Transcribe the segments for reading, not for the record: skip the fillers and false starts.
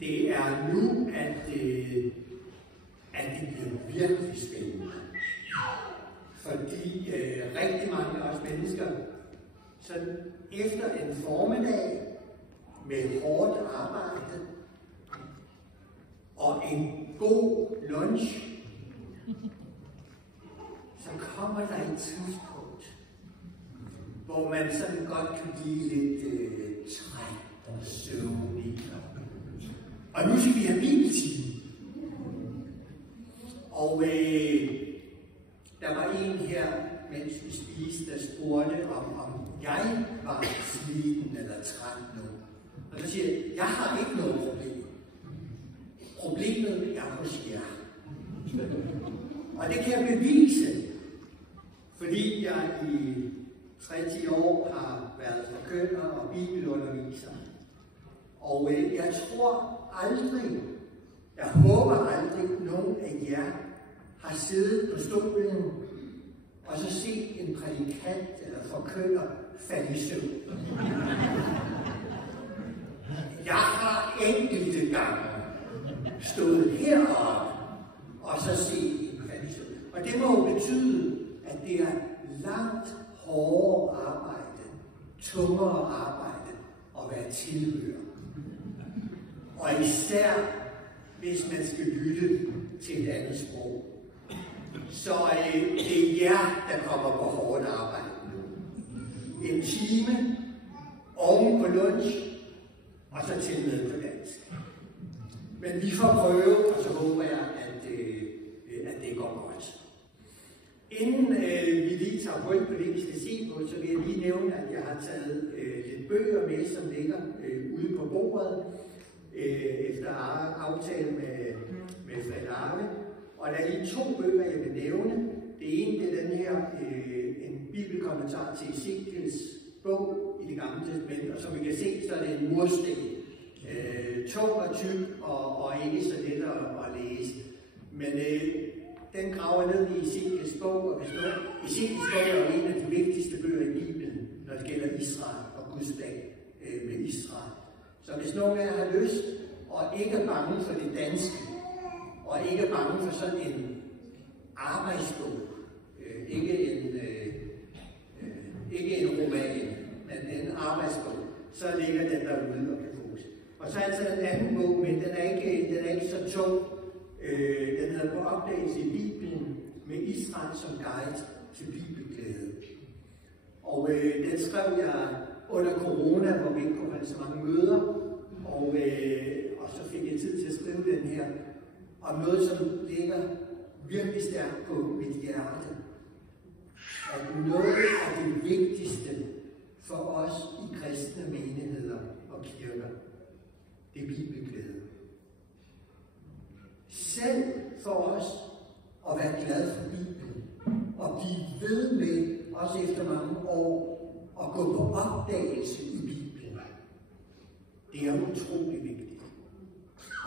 Det er nu, at det bliver virkelig spændende. Fordi rigtig mange af os mennesker, så efter en formiddag med hårdt arbejde og en god lunch, så kommer der et tidspunkt, hvor man sådan godt kan blive lidt træt og søvnig. Og nu skal vi have bibeltime. Og der var en her, mens vi spiste, der spurgte, om jeg var sliten eller træt nu. Og så siger jeg, jeg har ikke noget problem. Problemet er hos jer. Og det kan jeg bevise, fordi jeg i 30 år har været forkynder og bibelunderviser. Og jeg tror aldrig, jeg håber aldrig, nogen af jer har siddet på stolen og så set en prædikant eller forkynder falde i søvn. Jeg har enkelte gange stået heroppe og så set en falde i søvn. Og det må jo betyde, at det er langt hårdere arbejde, tungere arbejde at være tilhører. Og især hvis man skal lytte til et andet sprog. Så det er jer, der kommer på hårdt arbejde nu. En time oven på lunch, og så til med på dansk. Men vi får prøve, og så håber jeg, at det går godt. Inden vi lige tager hul på det, vi skal se på, så vil jeg lige nævne, at jeg har taget lidt bøger med, som ligger ude på bordet, efter aftale med Fred Arve. Og der er lige 2 bøger, jeg vil nævne. Det ene det er den her, en bibelkommentar til Ezekiels bog i Det Gamle Testament, og som vi kan se, så er det en mursten. Tung og tyk, og ikke så let at læse. Men den graver ned i Ezekiels bog, og Ezekiels bog er jo en af de vigtigste bøger i Bibelen, når det gælder Israel og Guds dag med Israel. Så hvis nogen af jer har lyst, og ikke er bange for det danske, og ikke er bange for sådan en arbejdsbog, ikke en roman, men en arbejdsbog, så ligger den derude og kan fås. Og så er altså en anden bog, men den er ikke så tung. Den hedder På opdagelse i Bibelen med Israel som guide til bibelglæde. Og den skrev jeg under corona, hvor vi ikke kunne have så mange møder, og så fik jeg tid til at skrive den her, om noget, som ligger virkelig stærkt på mit hjerte. At noget af det vigtigste for os i kristne menigheder og kirker, det er bibelglæde. Selv for os at være glad for Bibelen, og blive ved med, også efter mange år, at gå på opdagelse i Bibelen. Det er utrolig vigtigt.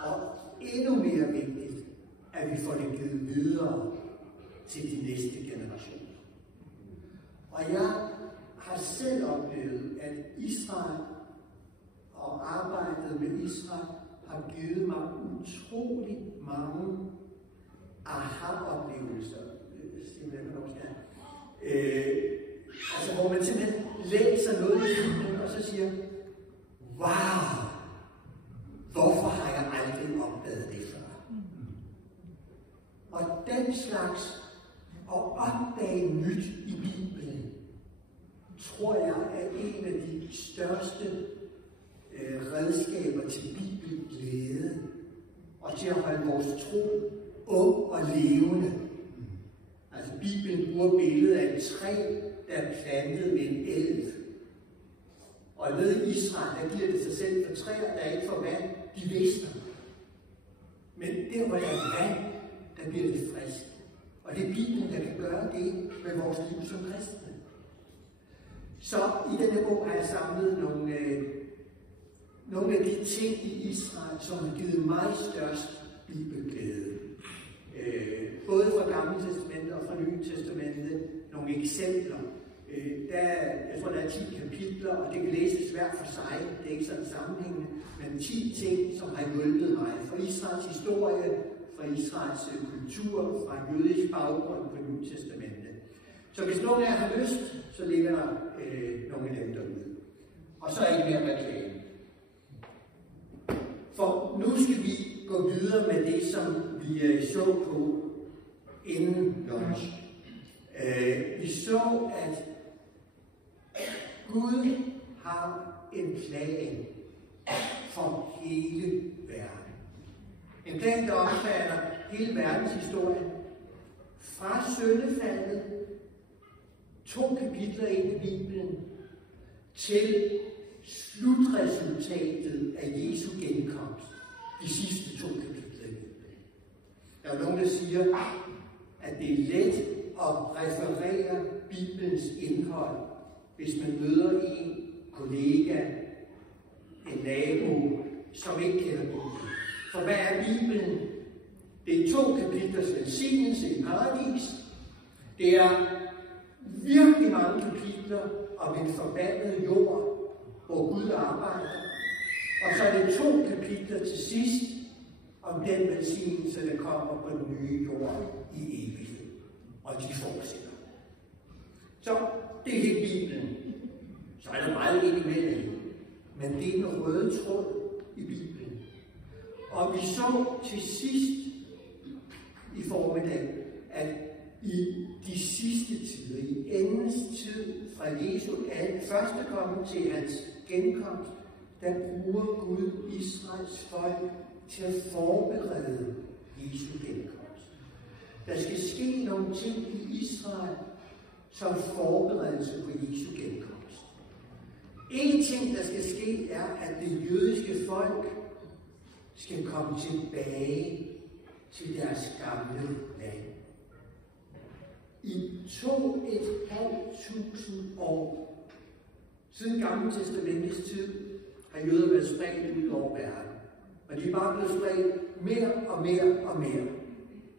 Og endnu mere vigtigt, at vi får det givet videre til de næste generationer. Og jeg har selv oplevet, at Israel og arbejdet med Israel har givet mig utrolig mange aha-oplevelser. Altså hvor man simpelthen læser noget i Bibelen, og så siger, wow, hvorfor har jeg aldrig opdaget det før? Og den slags at opdage nyt i Bibelen, tror jeg er en af de største redskaber til bibelglæde, og til at holde vores tro ung og levende. Altså Bibelen bruger billedet af et træ, der er plantet ved en elv. Og ved Israel, der giver det sig selv for træer, der ikke får vand, de visner. Men der, hvor der er vand, der bliver det frisk. Og det er Bibelen, der kan gøre det med vores liv som kristne. Så i denne bog har jeg samlet nogle af de ting i Israel, som har givet mig størst bibelglæde. Både fra Gamle Testamentet og fra Nye Testamentet, nogle eksempler. Jeg tror, der er 10 kapitler, og det kan læses hver for sig. Det er ikke sådan sammenhængende. 10 ting, som har hjulpet mig fra Israels historie, fra Israels kultur, fra jødisk baggrund på Nye Testamentet. Så hvis nogen af jer har lyst, så ligger der nogle af dem derude. Og så er ikke mere reklame. For nu skal vi gå videre med det, som vi så på inden lunch. Vi så, at Gud har en plan for hele verden. En plan, der omfatter hele verdens historie. Fra syndefaldet, 2 kapitler ind i Bibelen, til slutresultatet af Jesu genkomst. De sidste 2 kapitler i Bibelen. Der er nogen, der siger, at det er let at referere Bibelens indhold, hvis man møder en kollega, en nabo, som ikke kender Bibelen. For hvad er Bibelen? Det er 2 kapitlers velsignelse i paradis. Det er virkelig mange kapitler om en forbandet jord, hvor Gud arbejder. Og så er det 2 kapitler til sidst om den velsignelse, der kommer på den nye jord i evighed. Og de fortsætter. Så det er hele Bibelen. Så er der meget ind imellem. Men det er den røde tråd i Bibelen. Og vi så til sidst i formiddag, at i de sidste tider, i endens tid, fra Jesu første komme til hans genkomst, der bruger Gud Israels folk til at forberede Jesu genkomst. Der skal ske nogle ting i Israel, som forberedelse på Jesu genkomst. En ting, der skal ske, er, at det jødiske folk skal komme tilbage til deres gamle land. I 2.500 år siden Gamle Testamentets tid har jøder været spredt ud over verden. Og de er bare blevet spredt mere og mere og mere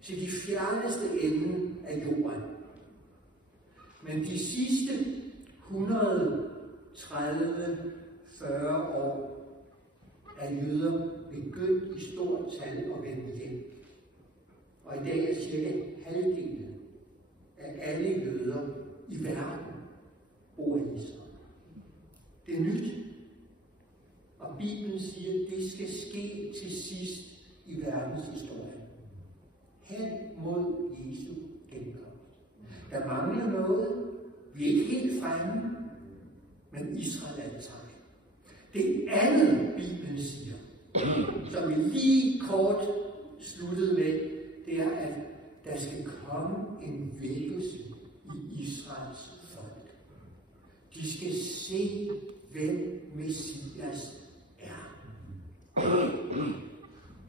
til de fjerneste ende af jorden. Men de sidste 130-40 år er jøder begyndt i stort tal at vende hjem. Og i dag er cirka halvdelen af alle jøder i verden bor i Israel. Det er nyt. Og Bibelen siger, at det skal ske til sidst i verdens historie. Hen mod Jesu genkomst. Der mangler noget. Vi er ikke helt fremme, men Israel er et tegn. Det andet, Bibelen siger, som vi lige kort sluttede med, det er, at der skal komme en vækkelse i Israels folk. De skal se, hvem Messias er.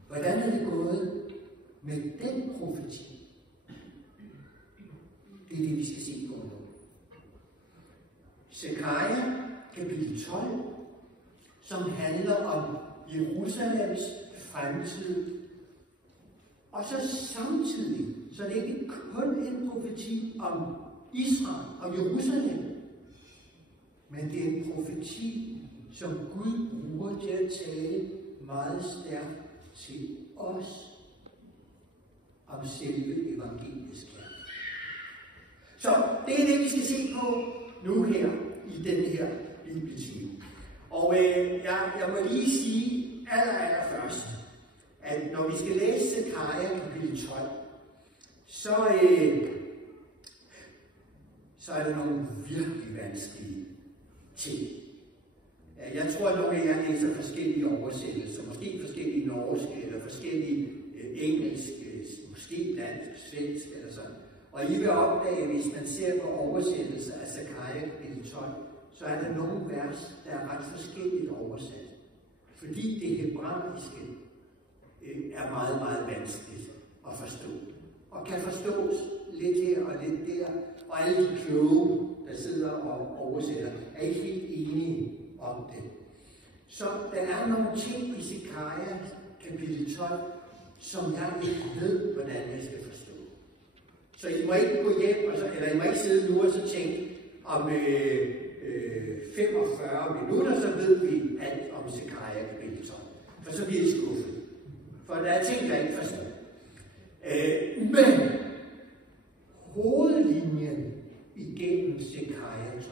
Hvordan er det gået med den profeti? Det er det, vi skal se på nu. Zekaria, kapitel 12, som handler om Jerusalems fremtid. Og så samtidig, så det er ikke kun en profeti om Israel, om Jerusalem, men det er en profeti, som Gud bruger til at tale meget stærkt til os om selve evangeliets kerne. Så det er det, vi skal se på nu her, i denne her bibeltime. Og jeg må lige sige allerførst, at når vi skal læse Zekaria kapitel 12, så er der nogle virkelig vanskelige ting. Jeg tror, at nogle af jer læser forskellige oversættelser, måske forskellige norske, eller forskellige engelske, måske dansk, svensk eller sådan. Og I vil opdage, at hvis man ser på oversættelser af Zekaria kapitel 12, så er der nogle vers, der er ret forskelligt oversat. Fordi det hebraiske er meget, meget vanskeligt at forstå. Og kan forstås lidt her og lidt der. Og alle de kloge, der sidder og oversætter, er ikke helt enige om det. Så der er nogle ting i Zekaria kapitel 12, som jeg ikke ved, hvordan jeg skal forstå. Så I må ikke gå hjem, eller I må ikke sidde nu og så tænke, om 45 minutter, så ved vi alt om Zekaria kapitel 12. for så bliver de skuffet. For der er ting, der ikke forstår. Men hovedlinjen igennem Zekaria 12,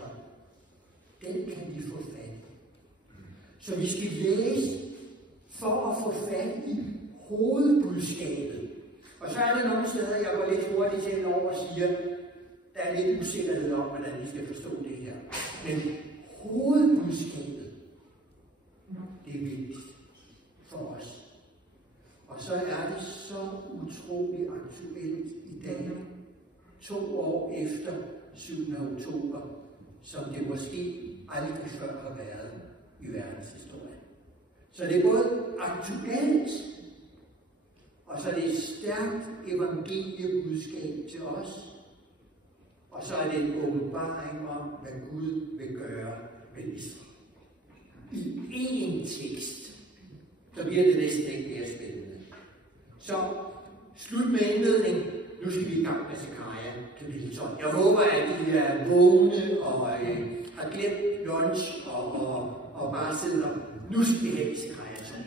den kan vi få fat i. Så vi skal læse for at få fat i hovedbudskabet. Og så er der nogle steder, jeg går lidt hurtigt til over og siger, der er lidt usikkerhed om, hvordan vi skal forstå det her. Men hovedbudskabet, det er vigtigt for os. Og så er det så utroligt aktuelt i dag, 2 år efter 7. oktober, som det måske aldrig før har været i verdenshistorien. Så det er både aktuelt, og så er det et stærkt evangeliebudskab til os, og så er det en åbenbaring om, hvad Gud vil gøre med Israel. I én tekst, så bliver det næsten ikke mere spændende. Så slut med indledning. Nu skal vi i gang med Zekaria kapitel 12. Jeg håber, at I er vågne og har glemt lunch og bare sidder. Nu skal vi have Zekaria 12.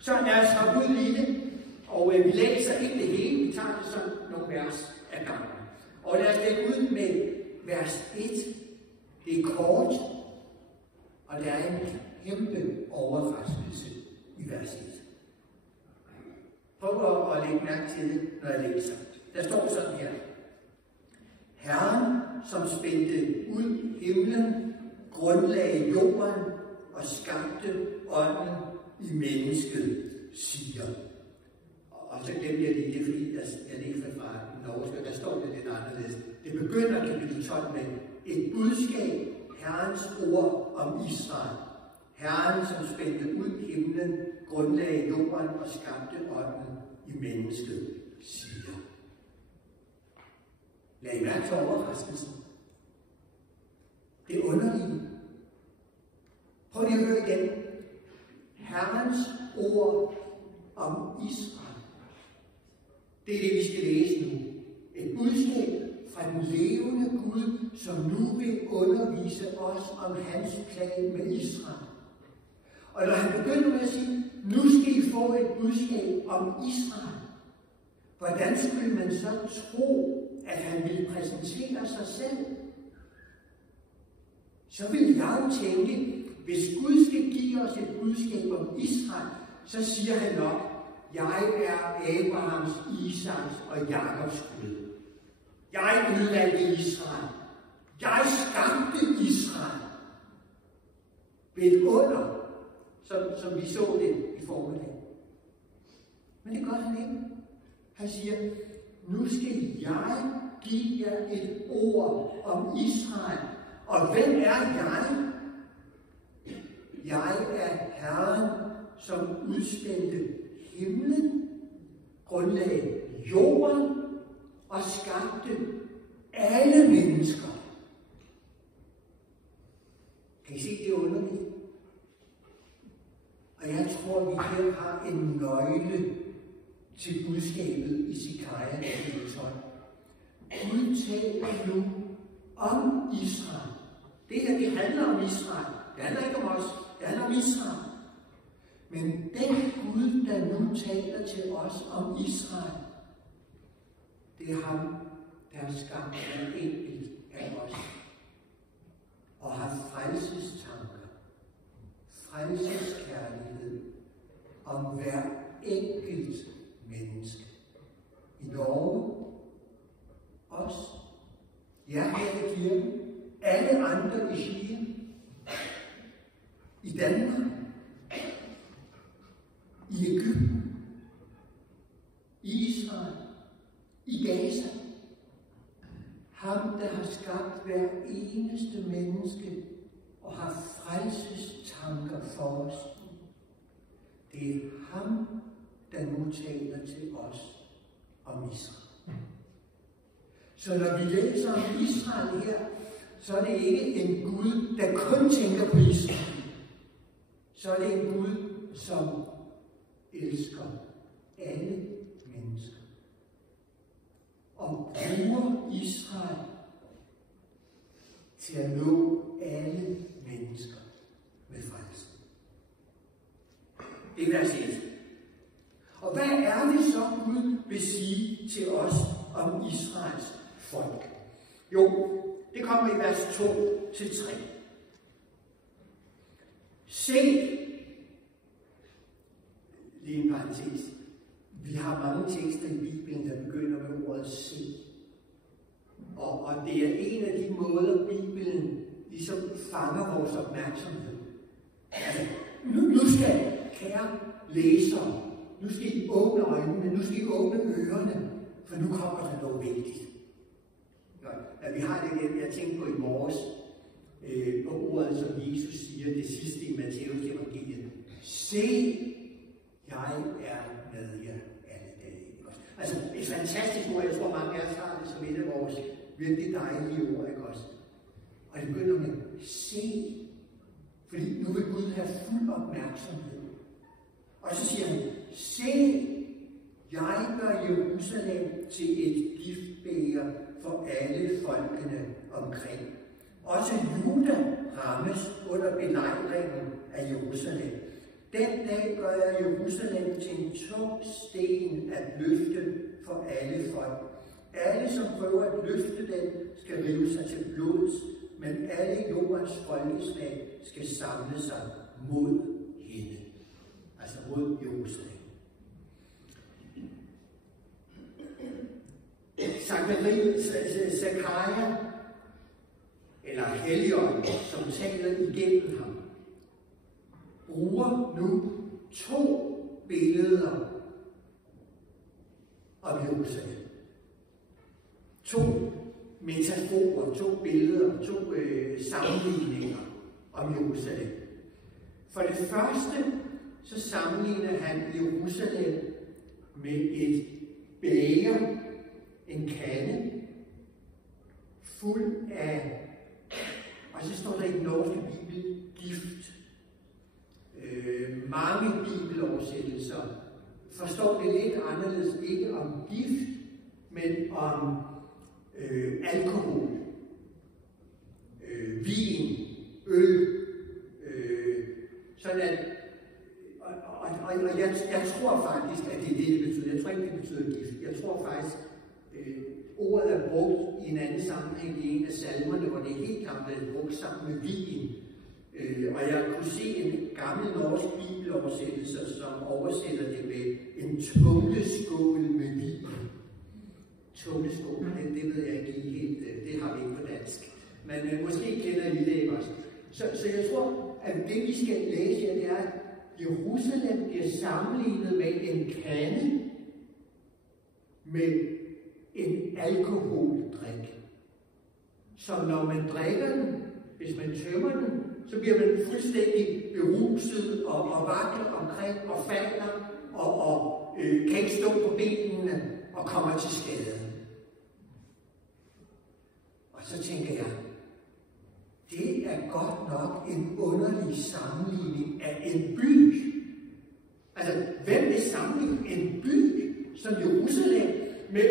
Så lad os hoppe ud i det, og vi læser ikke det hele. Vi tager det som nogle vers af gangen. Og lad os lægge ud med vers 1. Det er kort, og der er en kæmpe overraskelse i vers 1. Prøv at lægge mærke til det, når jeg læser. Der står sådan her. Herren, som spændte ud himlen, grundlagde jorden og skabte ånden i mennesket, siger. Og så glemte jeg lige det, fordi jeg læser fra norsk, der står det lidt anderledes. Det begynder kapitel 12 med et budskab, Herrens ord om Israel. Herren, som spændte ud himlen, grundlagde jorden og skabte ånden i mennesket, siger. Lad I mærke til overraskelsen. Det er underligt. Prøv lige at høre igen. Herrens ord om Israel. Det er det, vi skal læse nu. Et budskab fra den levende Gud, som nu vil undervise os om hans plan med Israel. Og når han begynder med at sige, nu skal I få et budskab om Israel, hvordan skulle man så tro, at han ville præsentere sig selv? Så vil jeg jo tænke, hvis Gud skal give os et budskab om Israel, så siger han nok, jeg er Abrahams, Isaks og Jakobs Gud. Jeg udvalgte Israel. Jeg skabte Israel. Ved et under, som vi så det i formiddag. Men det gør han ikke. Han siger, nu skal jeg give jer et ord om Israel. Og hvem er jeg? Jeg er Herren, som udspændte himlen, grundlagde jorden og skabte alle mennesker. Kan I se, det er underligt? Og jeg tror, vi her har en nøgle til budskabet i Zekaria kapitel 12. Gud taler nu om Israel. Det her, det handler om Israel. Det handler ikke om os. Det handler om Israel. Men den Gud, der nu taler til os om Israel, det er ham, der har skabt hver enkelt af os. Og har frelsestanker, frelseskærlighed om hver enkelt menneske. I Norge, os, jer her i kirken, alle andre i Chile, i Danmark, i Egypten, i Israel, i Gaza. Ham, der har skabt hver eneste menneske og har frelsestanker for os. Det er ham, der nu taler til os om Israel. Så når vi læser om Israel her, så er det ikke en Gud, der kun tænker på Israel. Så er det en Gud, som elsker alle mennesker. Og bruger Israel til at nå alle mennesker med frelsen. Det er vers 1. Og hvad er det så, Gud vil sige til os om Israels folk? Jo, det kommer i vers 2-3. Se, lige en parentes. Vi har mange tekster i Bibelen, der begynder med ordet se. Og det er en af de måder, Bibelen ligesom fanger vores opmærksomhed. Altså, nu skal, kære læsere, nu skal I åbne øjnene, nu skal I åbne ørerne, for nu kommer der noget vigtigt. Ja, vi har det igen, jeg tænkte på i morges, på ordet, som Jesus siger, det sidste i Matteus evangeliet. Se, jeg er med jer alle dage. Altså, et fantastisk ord, jeg tror mange af os har det som et af vores virkelig dejlige ord, ikke også? Og det begynder med, se, fordi nu vil Gud have fuld opmærksomhed. Og så siger han, se, jeg gør Jerusalem til et giftbæger for alle folkene omkring. Også Juda rammes under belejringen af Jerusalem. Den dag gør jeg Jerusalem til en tung sten at løfte for alle folk. Alle, som prøver at løfte den, skal rive sig til blods, men alle jordens folkeslag skal samle sig mod hende. Altså mod Jerusalem. Zakaria, eller Helligånden, som taler igennem ham, bruger nu 2 billeder om Jerusalem. 2 metaforer, 2 billeder, 2 sammenligninger om Jerusalem. For det første, så sammenligner han Jerusalem med et bæger, en kande, fuld af, og så står der i den norske bibel, gift. Mange bibeloversættelser forstår det lidt anderledes, ikke om gift, men om alkohol, vin, øl, sådan at, og jeg tror faktisk, at det er det, det betyder. Jeg tror ikke, det betyder gift. Jeg tror faktisk, ordet er brugt i en anden sammenhæng i en af salmerne, hvor det er helt klart brugt sammen med vin. Og jeg kunne se en gammel norsk bibeloversættelse, som oversætter det med en tumleskål med vin. Tumleskål, det ved jeg ikke helt, det har vi ikke på dansk. Men måske kender I det ikke også. Så jeg tror, at det vi skal læse her, det er, at Jerusalem bliver sammenlignet med en kande med en alkoholdrik. Så når man drikker den, hvis man tømmer den, så bliver man fuldstændig beruset og vakler omkring og falder og kan ikke stå på benene og kommer til skade. Og så tænker jeg, det er godt nok en underlig sammenligning af en by. Altså, hvem vil sammenligne en by som Jerusalem med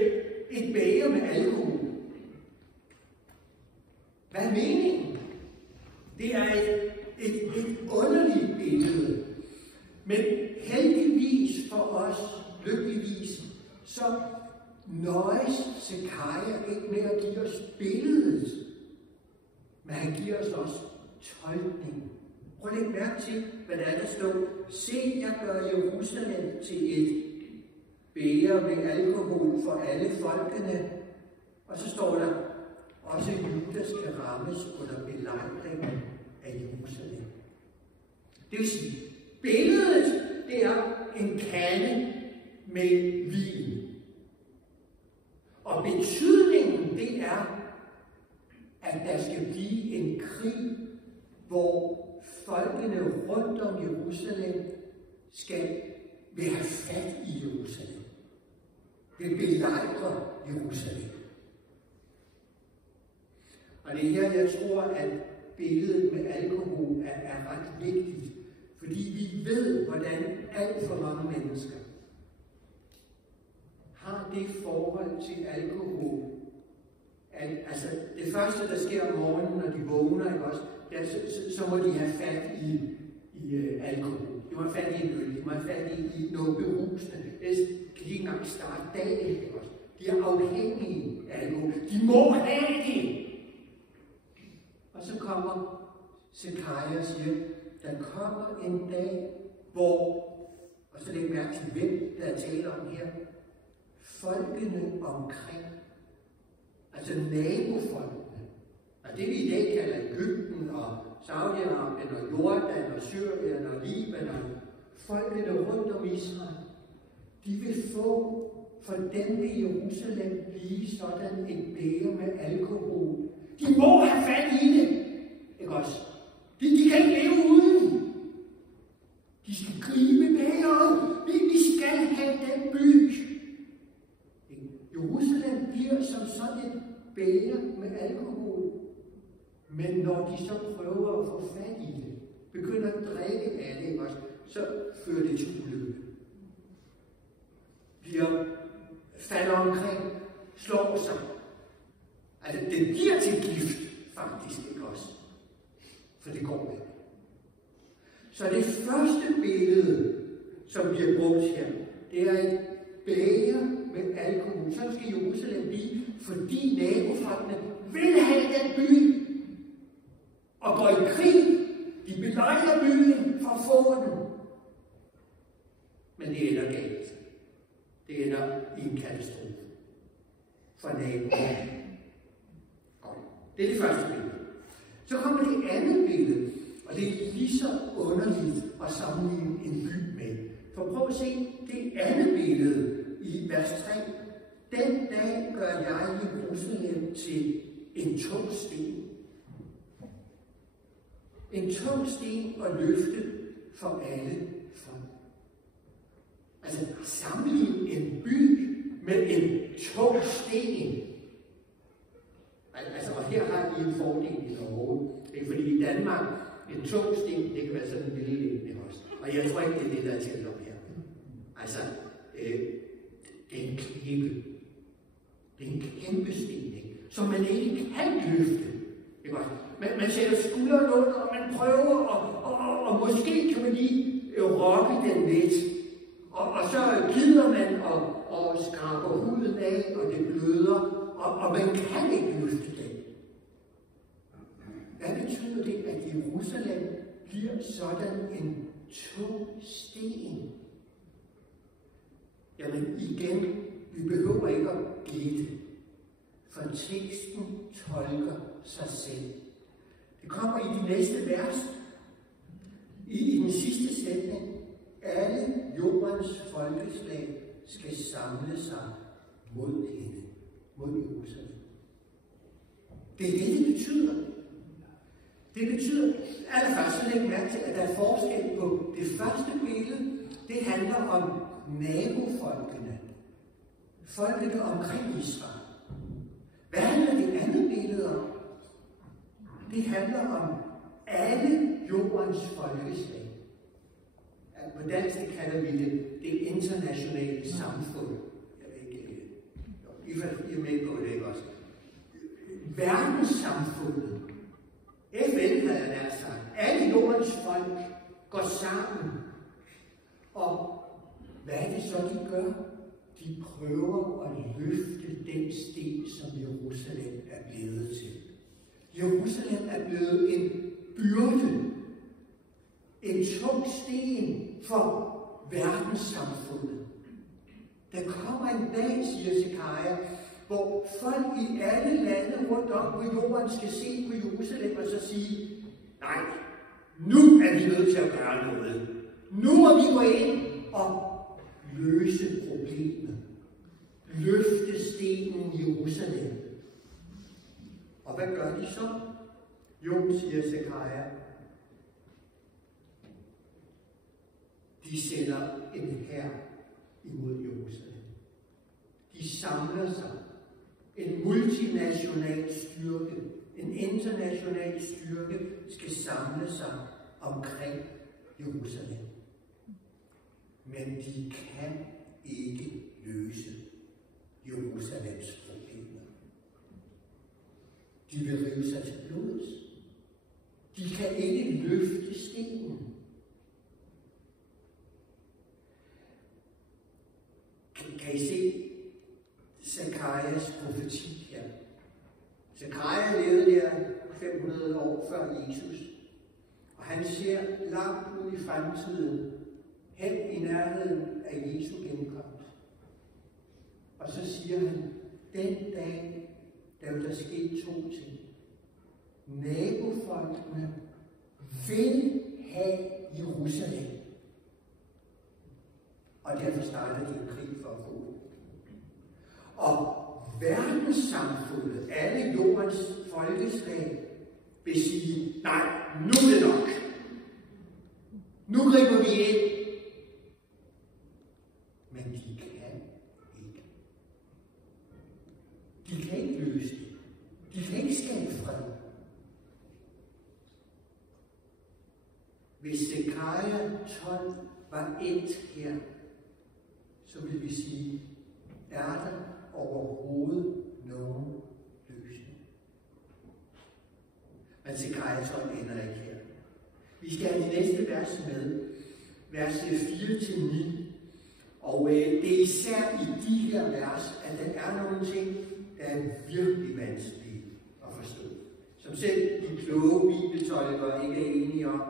et bæger med alkohol? Hvad er meningen? Det er et underligt billede. Men heldigvis for os, lykkeligvis, så nøjes Zakaria ikke med at give os billedet, men han giver os også tolkningen. Prøv at lægge mærke til, hvad der er, der står. Se, jeg gør Jerusalem til et bæger med alkohol for alle folkene. Og så står der, også Juda skal rammes under belejringen af Jerusalem. Det vil sige, billedet, det er en kande med vin. Og betydningen, det er, at der skal blive en krig, hvor folkene rundt om Jerusalem vil have fat i Jerusalem. Vil belejre Jerusalem. Og det er her, jeg tror, at billedet med alkohol er ret vigtigt. Fordi vi ved, hvordan alt for mange mennesker har det forhold til alkohol. Altså, det første, der sker om morgenen, når de vågner, ikke også, så må de have fat i alkohol. Det må have fat i en øl, de må have fat i noget berusende. Ellers kan de ikke engang starte dagen. De er afhængige af alkohol. De må have det. Og så kommer Zekaria og siger, der kommer en dag, hvor, og så læg mærke til, hvem der er tale om her, folkene omkring, altså nabofolkene, og det vi i dag kalder Egypten og Saudi-Arabien og Jordan og Syrien og Libanon, folkene rundt om Israel, de vil få, for dem vil Jerusalem blive sådan et bæger med alkohol. De må have fat i det, ikke også? De kan ikke leve uden. De skal gribe bægeret. Vi skal have den by. Jerusalem bliver som sådan et bæger med alkohol. Men når de så prøver at få fat i det, begynder at drikke af det, også, så fører det til ulykke. Falder omkring, slår sig. Altså, det bliver til gift, faktisk, ikke også? For det går med. Så det første billede, som bliver brugt her, det er et bæger med alkohol. Så skal Jerusalem blive, fordi nabofolkene vil have den by og går i krig. De belejrer byen for at få den. Men det ender galt. Det ender i en katastrofe for naboerne. Det er det første billede. Så kommer det andet billede, og det er lige så underligt at sammenligne en by med. For prøv at se det andet billede i vers 3. Den dag gør jeg Jerusalem til en tung sten. En tung sten at løfte for alle folk. Altså sammenligne en by med en tung sten. Altså, og her har I en fordel i Norge. Det er fordi i Danmark, en tung sten, det kan være sådan en lille en også. Og jeg tror ikke, det er det, der er talt om her. Altså, det er en klippe. Det er en kæmpe sten, ikke? Som man ikke kan løfte. Ikke? Man sætter skulderen under, og man prøver, og måske kan man lige rokke den lidt. Og så gider man og skraber huden af, og det bløder, og man kan ikke løfte den. Hvad betyder det, at Jerusalem bliver sådan en tung sten? Jamen igen, vi behøver ikke at gætte, for teksten tolker sig selv. Det kommer i de næste vers, i den sidste sætning. Alle jordens folkeslag skal samle sig mod hende, mod Jerusalem. Det er det, det betyder. Det betyder, allerførst så læg mærke til, at der er forskel på det første billede. Det handler om nabofolkene. Folkene omkring Israel. Hvad handler det andet billede om? Det handler om alle jordens folkeslag. På dansk kalder vi det internationale samfund. Jeg ved ikke, I er med på det, ikke også? Verdenssamfundet. FN havde jeg lært sig. Alle jordens folk går sammen. Og hvad er det så, de gør? De prøver at løfte den sten, som Jerusalem er blevet til. Jerusalem er blevet en byrde. En tung sten for verdenssamfundet. Der kommer en dag, siger Zekaria, hvor folk i alle lande rundt om på jorden skal se på Jerusalem og så sige, nej, nu er vi nødt til at gøre noget. Nu må vi gå ind og løse problemet. Løfte stenen i Jerusalem. Og hvad gør de så? Jo, siger Zekaria, de sender en hær imod Jerusalem. De samler sig. En multinational styrke, en international styrke skal samle sig omkring Jerusalem. Men de kan ikke løse Jerusalems problemer. De vil rive sig til blods. De kan ikke løfte stenen. kan I se Zakarias profeti her? Zakaria levede der 500 år før Jesus, og han ser langt ud i fremtiden, hen i nærheden af Jesu genkomst. Og så siger han, den dag, der vil der ske 2 ting. Nabofolkene vil have Jerusalem, og derfor starter de en krig for at få det. Og verdenssamfundet, alle jordens folkeslag, vil sige, nej, nu er det nok. Nu griber vi ind. Men de kan ikke. De kan ikke løse det. De kan ikke skabe fred. Hvis Zekaria 12 var endt her, så vil vi sige, er der overhovedet nogen løsning? Men Zekaria 12 ender ikke her. Vi skal have de næste vers med, vers 4-9. Og det er især i de her vers, at der er nogle ting, der er virkelig vanskelige at forstå. Som selv de kloge bibeltolkere ikke er enige om.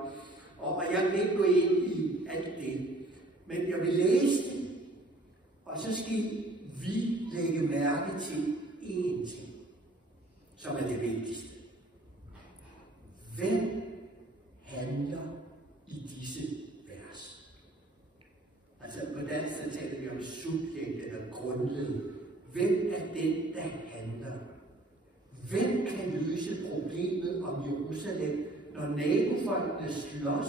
Og jeg vil ikke gå ind i alt det. Men jeg vil læse det. Og så skal vi lægge mærke til én ting, som er det vigtigste. Hvem handler i disse vers? Altså på dansk så taler vi om subjekt eller grundled. Hvem er den, der handler? Hvem kan løse problemet om Jerusalem, når nabofolkene slås,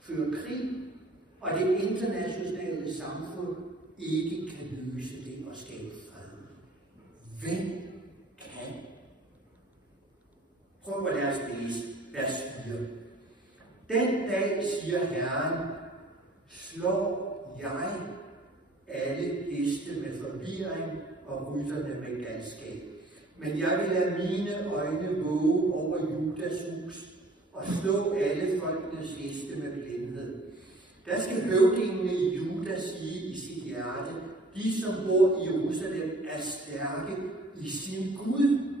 fører krig, og det internationale samfund ikke kan løse det og skabe fred? Hvem kan? Prøv at lade os læse vers 4. Den dag, siger Herren, slår jeg alle heste med forvirring og rytterne med galskab. Men jeg vil lade mine øjne våge over Judas hus og slå alle folkenes heste med blindhed. Der skal høvdingene i Juda sige i sit hjerte, de som bor i Jerusalem er stærke i sin Gud,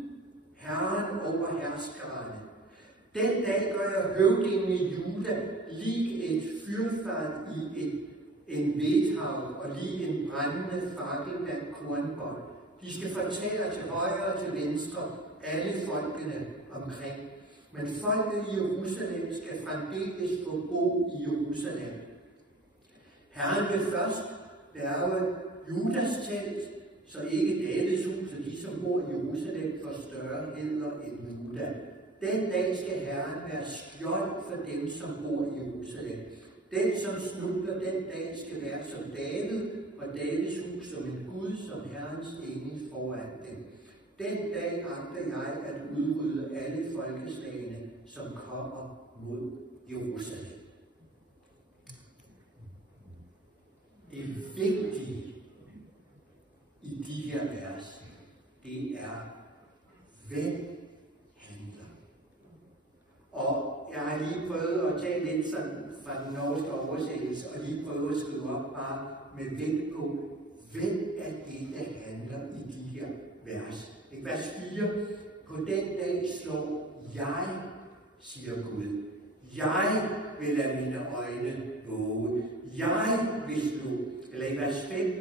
Herren over herskererne. Den dag gør jeg høvdingen i Juda lig et fyrfad i en vedhavn og lig en brændende fakkel blandt kornbånd. De skal fortælle til højre og til venstre alle folkene omkring. Men folket i Jerusalem skal fremdeles få bo i Jerusalem. Herren vil først lave Judas telt, så ikke Davids hus og de, som bor i Jerusalem, får større heder end Juda. Den dag skal Herren være skjold for dem, som bor i Jerusalem. Den, som snubler den dag, skal være som David, og Davids hus som en Gud, som Herrens engel foran dem. Den dag agter jeg at udrydde alle folkeslagene, som kommer mod Jerusalem. Det vigtige i de her vers, det er, hvem handler. Og jeg har lige prøvet at tage lidt sådan fra den norske oversættelse, og lige prøve at skrive op bare med vægt på, hvem er det, der handler i de her vers. Vers 4. På den dag slår jeg, siger Gud. Jeg vil lade mine øjne våge. Jeg vil slå. Eller i vers 5.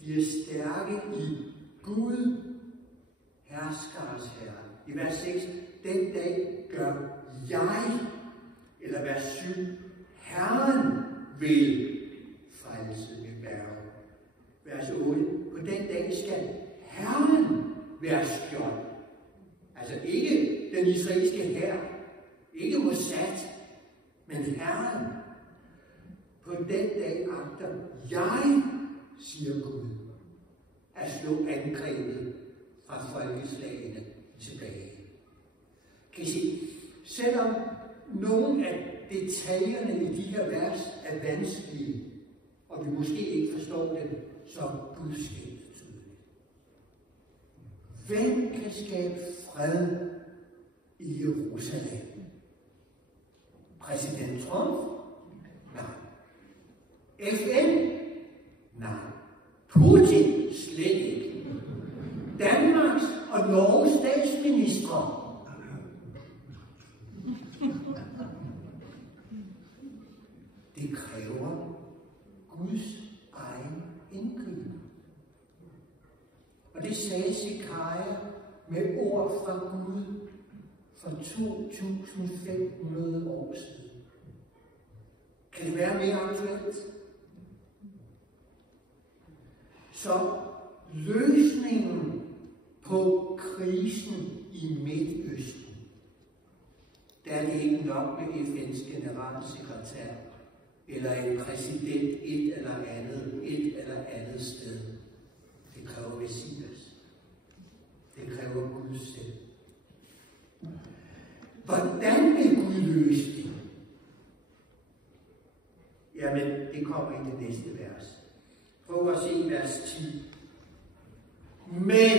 De er stærke i Gud, herskers herre. I vers 6. Den dag gør jeg, eller vers 7. Herren vil frelse med bjerge. Vers 8. På den dag skal Herren være skjold. Altså ikke den israelske hær, ikke Mossad, men Herren. På den dag agter jeg, siger Gud, at slå angrebet fra folkeslagene tilbage. Kan I se, selvom nogle af detaljerne i de her vers er vanskelige, og vi måske ikke forstår dem, så er budskabet tydeligt. Hvem kan skabe fred i Jerusalem? Præsident Trump? Nej. FN? Nej. Putin? Slet ikke. Danmarks og Norges statsministre. Det kræver Guds egen indgriben. Og det sagde Zekaria med ord fra Gud for 2500 år siden. Kan det være mere aktuelt? Så løsningen på krisen i Midtøsten, der er det ikke nok med FN's generalsekretær eller en præsident et eller andet sted. Det kræver Messias. Det kræver Gud selv. Hvordan vil Gud løse det? Jamen, det kommer i det næste vers. Prøv at se vers 10. Men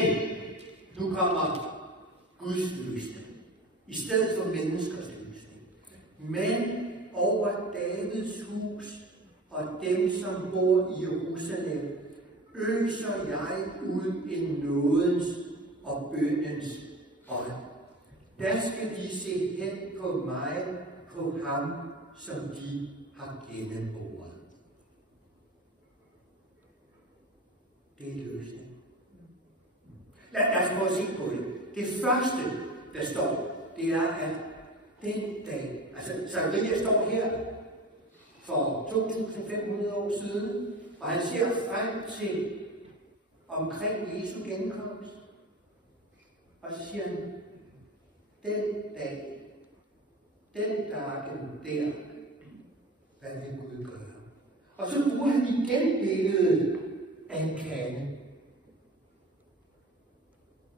nu kommer Guds løsning, i stedet for menneskers løsning. Men over Davids hus og dem, som bor i Jerusalem, øser jeg ud en nådens og bønnens ånd. Der skal de se hen på mig, på ham, som de har gennemboret. Det er løsning. Lad os prøve at se på det. Det første, der står, det er, at den dag, altså Zakaria står her for 2500 år siden, og han ser frem til omkring Jesu genkomst. Og så siger han, den dag, den dagen der, hvad vil Gud gøre? Og så bruger han igen billedet af en kande.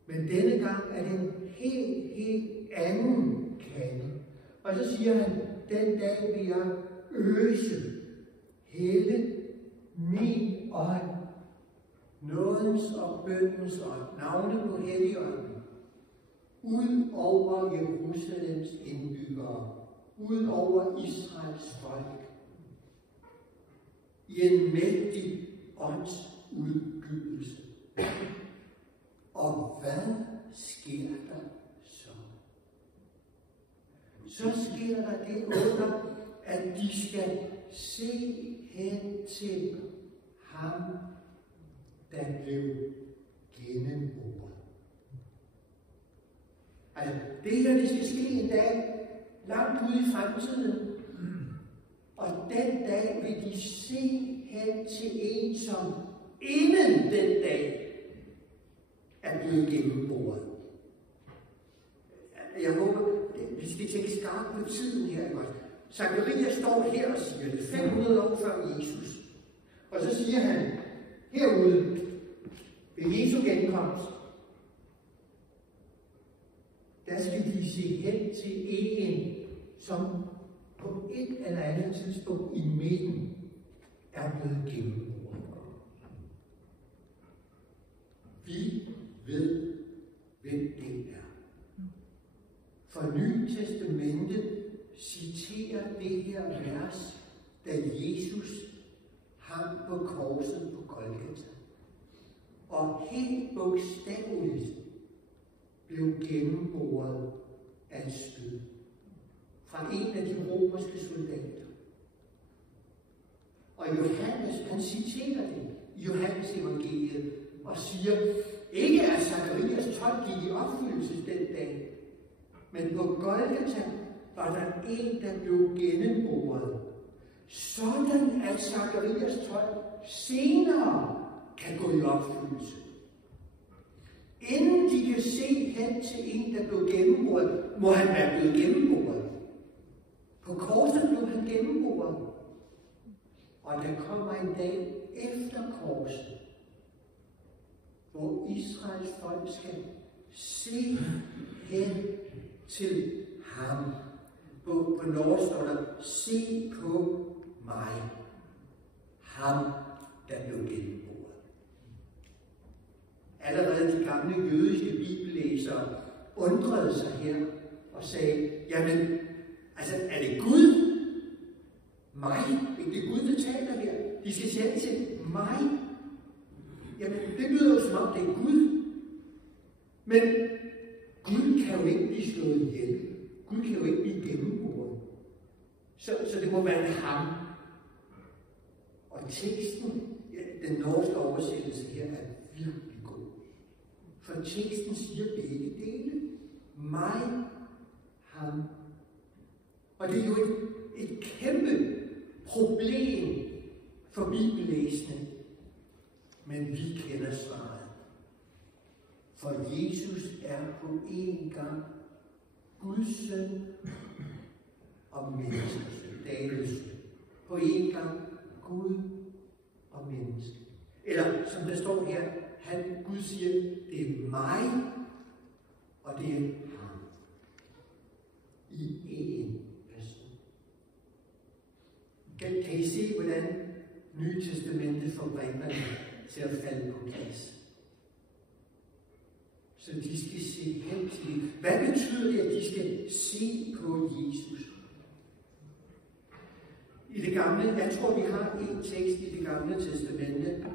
Men denne gang er det en helt anden kande. Og så siger han, den dag vil jeg øse hele min ånd, nådens og bønnens ånd, navnet på Helligånden, ud over Jerusalems indbyggere, ud over Israels folk, i en mægtig åndsudgydelse. Og hvad sker der så? Så sker der det under, at de skal se hen til ham, der blev gennemboret. Altså, det her, det skal ske en dag langt ude i fremtiden. Og den dag vil de se hen til en, som inden den dag er blevet gennemboret. Jeg håber, vi skal tænke skarpt på tiden her. Zakaria står her og siger det 500 år før Jesus. Og så siger han, herude ved Jesu genkomst, der skal de se hen til en, som på et eller andet tidspunkt i midten er blevet gennemboret. Vi ved, hvem det er. For Nye Testamentet citerer det her vers, da Jesus hang på korset på Golgata. Og helt bogstaveligt blev gennemboret af et spyd fra en af de romerske soldater. Og Johannes, han citerer det i Johannes evangeliet og siger, ikke at Zakarias 12 gik i opfyldelse den dag, men på Golgata var der en, der blev gennemboret, sådan at Zakarias 12 senere kan gå i opfyldelse. Inden de kan se hen til en, der blev gennemboret, må han være blevet gennemboret. På korset blev han gennemboret. Og der kommer en dag efter korset, hvor Israels folk skal se hen til ham. På norsk står der, se på mig. Ham, der blev gennemboret. Allerede de gamle jødiske bibellæsere undrede sig her og sagde, jamen, altså, er det Gud? Mig? Det er Gud, der taler her. De skal sætte til mig. jamen det lyder jo som om det er Gud. Men Gud kan jo ikke blive slået ihjel. Gud kan jo ikke blive gennemboret. Så det må være ham. Og teksten, ja, den norske oversættelse her, er virkelig god. For teksten siger begge dele. Mig, ham. Og det er jo et kæmpe problem for bibellæsning. Men vi kender svaret. For Jesus er på én gang Guds søn og menneskers søn. Davids søn. På én gang Gud og menneske. Eller som der står her, Gud siger, det er mig, og det er ham. I én person. Kan I se, hvordan Nye Testamentet får brænderne til at falde på plads? Så de skal se hen til det. Hvad betyder det, at de skal se på Jesus? I det gamle, jeg tror, vi har en tekst i det gamle testamente,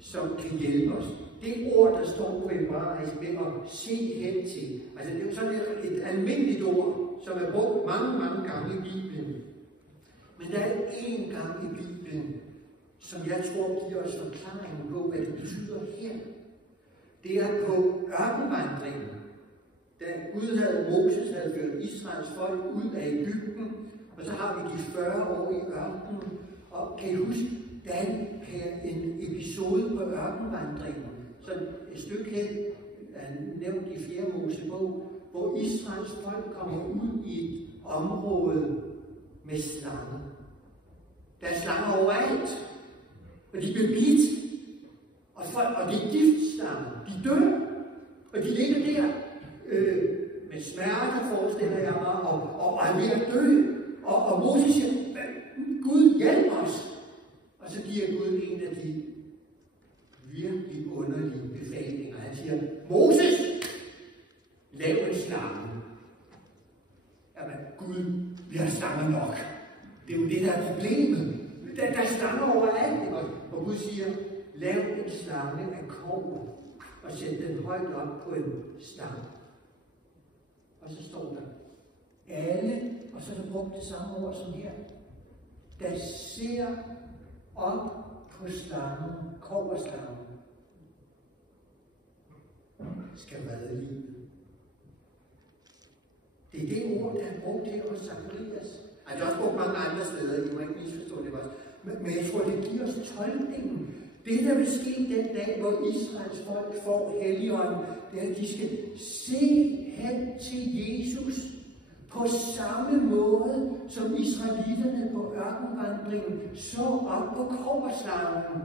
som kan hjælpe os. Det ord, der står på hebraisk med at se hen til. Altså, det er jo sådan et almindeligt ord, som er brugt mange, mange gange i Bibelen. Men der er én gang i Bibelen, som jeg tror giver os forklaringen på, hvad det betyder her. Det er på ørkenvandringen, da Moses havde ført Israels folk ud af Egypten, og så har vi de 40 år i ørkenen. Og kan I huske, der er en episode på ørkenvandringen, så et stykke hen, er nævnt i 4. Mosebog, hvor Israels folk kommer ud i et område med slanger. Der er slanger overalt, og de bliver bidt. Og det er giftslanger. De dør, og de ligger der med smerte, forestiller jeg mig, og er ved at dø. Og Moses siger, Gud hjælp os. Og så giver Gud en af de virkelig underlige befalinger. Han siger, Moses, lav en slange. Jamen Gud, vi har slanger nok. Det er jo det, der er problemet. Der er slanger overalt. Og Gud siger, lav en slange af kobber og sæt den højt op på en stang. Og så står der, alle, og så er der brugt det samme ord som her, der ser op på slangen, kobberslangen, skal redde livet. Det er det ord, der er brugt her hos Zacharias. Altså, jeg har også brugt mange andre steder, I må ikke misforstå det også. Men jeg tror, det giver os tolkningen. Det, der vil ske den dag, hvor Israels folk får Helligånden, det er, at de skal se hen til Jesus på samme måde, som israelitterne på ørkenvandringen så op på kobberslangen.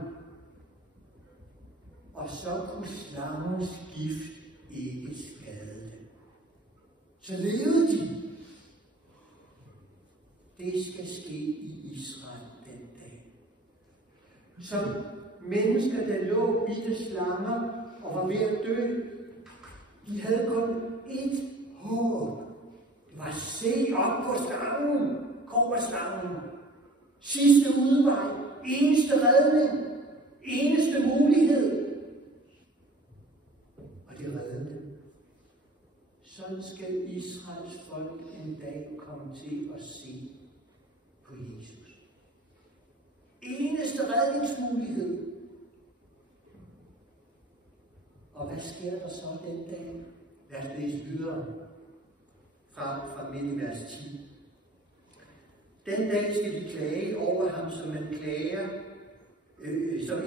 Og så kunne slangens gift ikke skade dem. Så levede de. Det skal ske i Israel den dag. Som mennesker, der lå bitte slanger og var ved at dø, de havde kun ét håb. Det var at se op på slangen, kobberslangen. Sidste udvej, eneste redning, eneste mulighed. Og det reddede dem. Sådan skal Israels folk en dag komme til at se på Jesus. Eneste redningsmulighed. Og hvad sker der så den dag? Lad os læse videre fra midt i vers 10. Den dag skal de klage over ham, som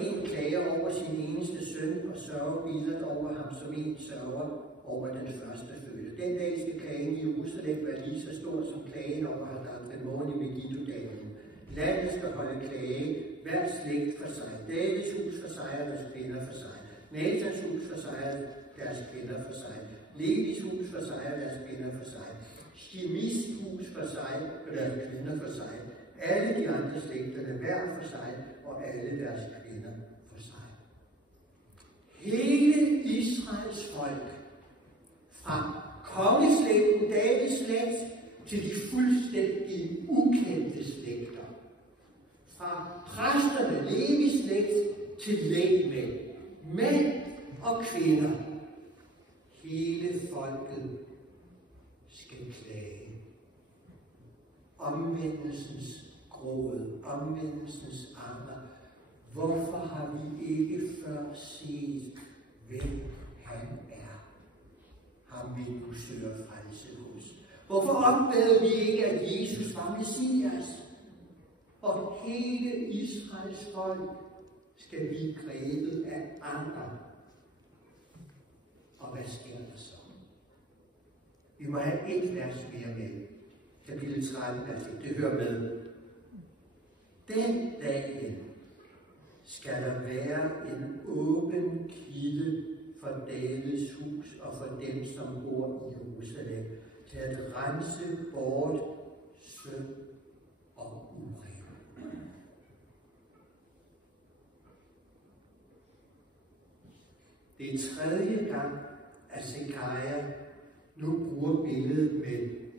en klager over sin eneste søn, og sørger bittert over ham, som en sørger over den første fødte. Den dag skal klagen i Jerusalem være lige så stor som klagen over Hadad-Rimon i Megiddo-dalen. Landet skal holde klage, hver slægt for sig. Davids hus for sig, og deres kvinder for sig. Nathans hus for sig, og deres kvinder for sig. Levis hus for sig, og deres kvinder for sig. Shimis hus for sig, og deres kvinder for sig. Alle de andre slægterne hver for sig, og alle deres kvinder for sig. Hele Israels folk, fra kongeslægten Davids slægt til de fuldstændig ukendte slægter. Fra præsterne Levis slægt til lægmænd, mænd og kvinder, hele folket skal klage. Omvendelsens gråd, omvendelsens anger. Hvorfor har vi ikke før set, hvem han er? Ham vi kunne søge frelse hos. Hvorfor opdagede vi ikke, at Jesus var Messias? Og hele Israels folk skal blive grebet af anger. Og hvad sker der så? Vi må have et vers mere med. Kapitel 13, vers 1. Det hører med. Den dag skal der være en åben kilde for Davids hus og for dem, som bor i Jerusalem, til at rense bort synd og uren. Det er tredje gang, at Zekaria nu bruger billedet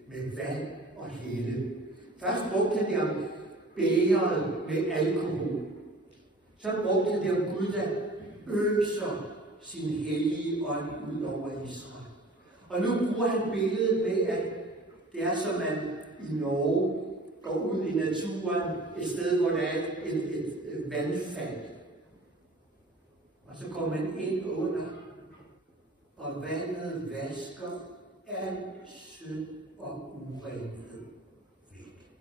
med vand og helle. Først brugte det om bægeret med alkohol. Så brugte det om Gud, der øser sin hellige ånd ud over Israel. Og nu bruger han billedet med, at det er som man i Norge går ud i naturen, et sted, hvor der er et vandfald. Og så går man ind under, og vandet vasker al synd og urenhed væk.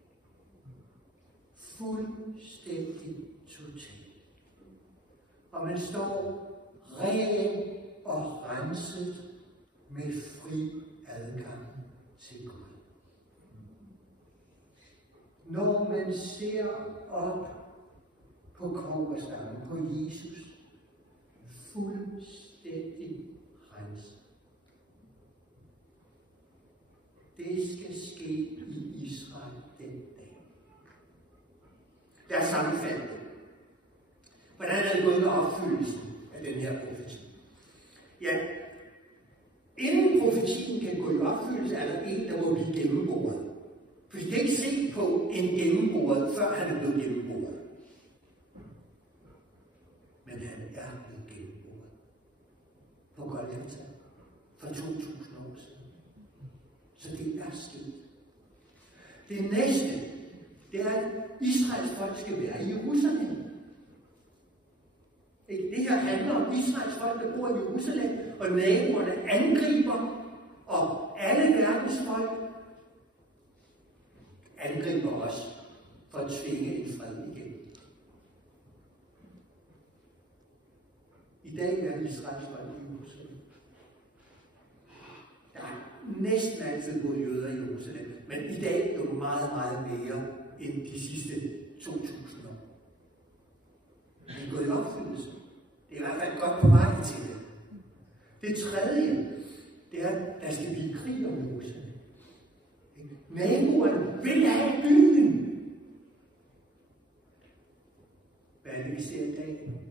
Fuldstændig totalt. Og man står ren og renset med fri adgang til Gud. Når man ser op på kobberstammen, på Jesus, fuldstændig renset. Det skal ske i Israel den dag. Lad os sammenfatte det. Hvordan er det gået med opfyldelsen af den her profeti? Ja, inden profetien kan gå i opfyldelse, er der en, der må blive gennemboret. For vi kan ikke se på en gennemboret, før han er blevet gennemboret. Men han er blevet gennemboret. På Golgata for 2000 år siden. Så det er sket. Det næste, det er, at Israels folk skal være i Jerusalem. Det her handler om Israels folk, der bor i Jerusalem, og naboerne angriber, og alle verdens folk angriber os for at tvinge en fred igen. I dag er Israels folk i Jerusalem. Der er næsten altid både jøder i Jerusalem, men i dag er jo meget, meget mere end de sidste 2000 år. Det er gået i opfyldelse. Det er i hvert fald godt på vej til det. Det tredje, det er, at der skal blive krig om Jerusalem. Naboerne vil have byen. Hvad er det, vi ser i dag?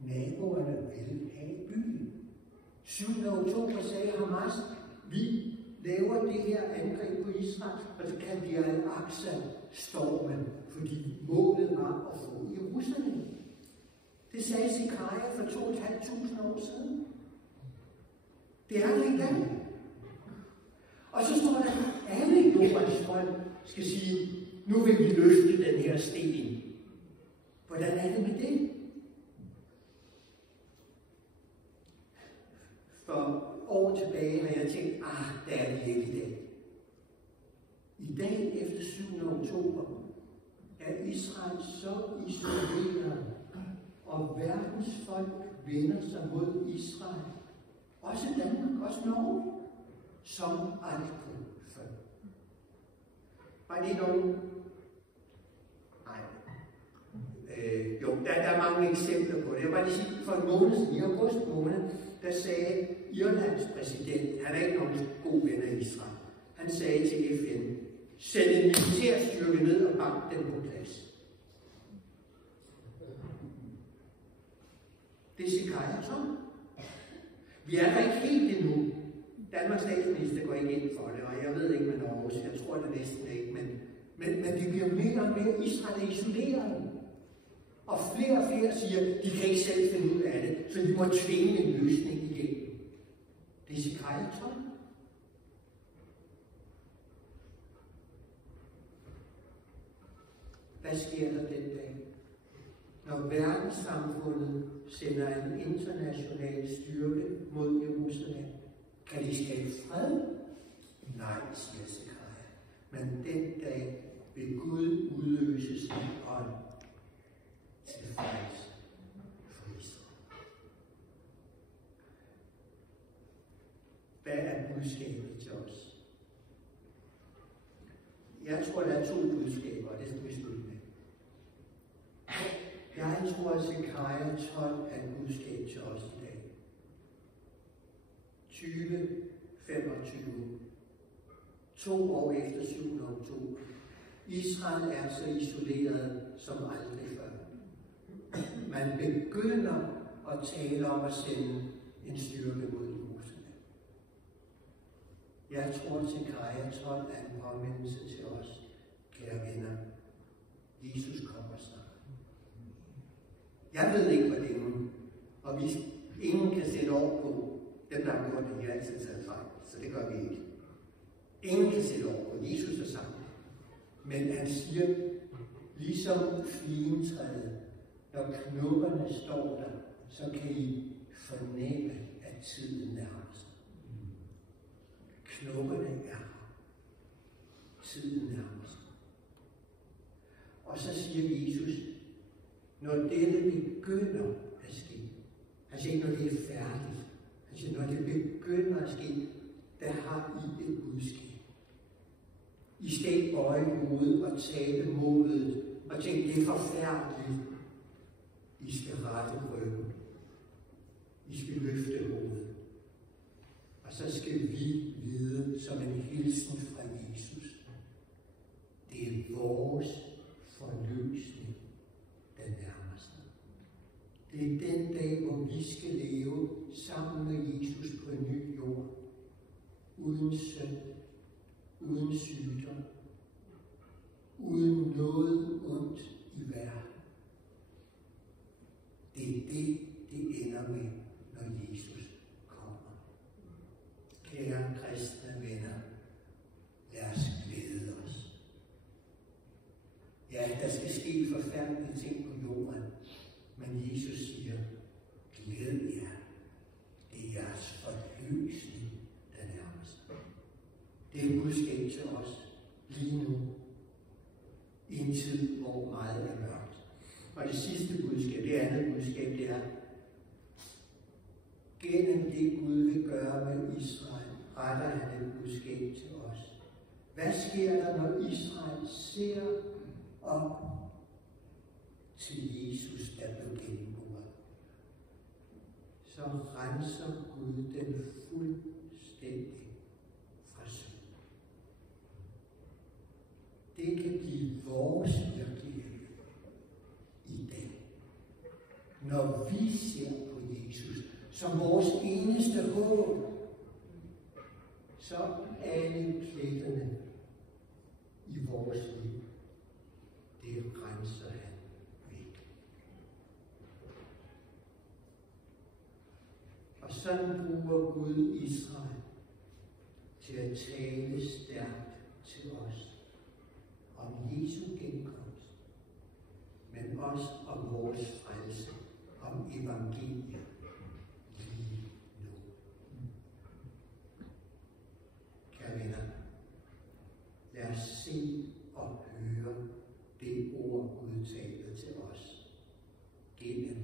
Naboerne vil have byen. 7. oktober sagde Hamas, vi laver det her angreb på Israel, og så kan de Al-Aqsa-stormen, fordi målet var at få Jerusalem. Det sagde Zekaria for 2.500 år siden. Det er det i dag. Og så står der, at alle jordens folk skal sige, nu vil vi løfte den her sten. Hvordan er det med det? For år tilbage har jeg tænkt, der er vi ikke i dag. I dag efter 7. oktober er Israel så isoleret, og verdens folk vender sig mod Israel. Også Danmark, også Norge, som aldrig før. Var det nogen? Nej. Jo, der er mange eksempler på det. Jeg var lige sige, for en måned siden, i august måned, der sagde Irlands præsident, han er ikke nogen god ven af Israel, han sagde til FN, sæt en militærstyrke ned og bank den på plads. Det er Zekaria som. Vi er der ikke helt endnu. Danmarks statsminister går ikke ind for det, og jeg ved ikke med Norge, jeg tror det næsten ikke, men det bliver mere og mere Israel isoleret. Og flere siger, de kan ikke selv finde ud af det, så de må tvinge en løsning igennem. Det er Zekaria 12. Hvad sker der den dag? Når verdenssamfundet sender en international styrke mod Jerusalem, kan de skabe fred? Nej, siger Zekaria. Men den dag vil Gud udøse sin ånd til frelse for Israel. Hvad er budskabet til os? Jeg tror, der er 2 budskaber, og det skal vi slutte med. Jeg tror, at Zekaria 12 er et budskab til os i dag. 2025. 2 år efter 7. oktober. Israel er så isoleret som aldrig før. Man begynder at tale om at sende en styrke mod Jerusalem. Jeg tror, at Zekaria 12 er en påmindelse til os, kære venner. Jesus kommer snart. Jeg ved ikke, hvor længe, og ingen kan sætte over på dem, der har gjort det. De har altid taget fejl, så det gør vi ikke. Ingen kan sætte over på. Jesus har sagt det. Men han siger, ligesom figentræet, når knopperne står der, så kan I fornemme, at tiden nærmer sig. Knopperne er her. Tiden nærmer sig. Og så siger Jesus, når dette begynder at ske, han siger ikke, når det er færdigt, han siger, når det begynder at ske, der har I et budskab. I skal ikke bøje hovedet og tabe modet og tænke, det er forfærdeligt. I skal rette ryggen. I skal løfte hovedet. Og så skal vi vide som en hilsen fra Jesus. Det er vores forløsning, der nærmer sig. Det er den dag, hvor vi skal leve sammen med Jesus på en ny jord. Uden synd, uden sygdom, uden noget ondt i verden. Det er det ender med, når Jesus kommer. Kære kristne venner, lad os glæde os. Ja, der skal ske forfærdelige ting på jorden, men Jesus siger, glæd jer. Det er jeres forløsning, der nærmer sig. Det er et budskab til os lige nu, i en tid, hvor meget er mørkt. Og det sidste budskab, det andet budskab, det er, gennem det Gud vil gøre med Israel, retter han et budskab til os. Hvad sker der, når Israel ser op til Jesus, der blev gennemboret? Så renser Gud den fuldstændig fra synd. Det kan blive vores virkelighed i dag. Når vi ser på Jesus som vores eneste håb, så alle pletterne i vores liv, det renser han væk. Og sådan bruger Gud Israel til at tale stærkt til os om Jesu genkomst, men også om vores frelse, om evangeliet lige nu. Kære venner, lad os se og høre det ord Gud taler til os gennem